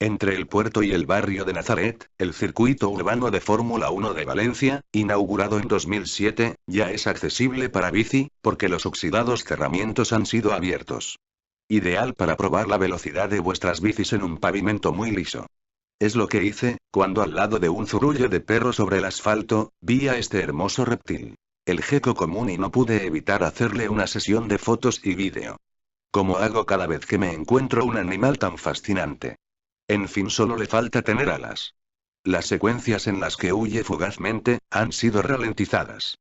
Entre el puerto y el barrio de Nazaret, el circuito urbano de Fórmula 1 de Valencia, inaugurado en 2007, ya es accesible para bici, porque los oxidados cerramientos han sido abiertos. Ideal para probar la velocidad de vuestras bicis en un pavimento muy liso. Es lo que hice, cuando al lado de un zurullo de perro sobre el asfalto, vi a este hermoso reptil. El gecko común y no pude evitar hacerle una sesión de fotos y vídeo. Como hago cada vez que me encuentro un animal tan fascinante. En fin, solo le falta tener alas. Las secuencias en las que huye fugazmente, han sido ralentizadas.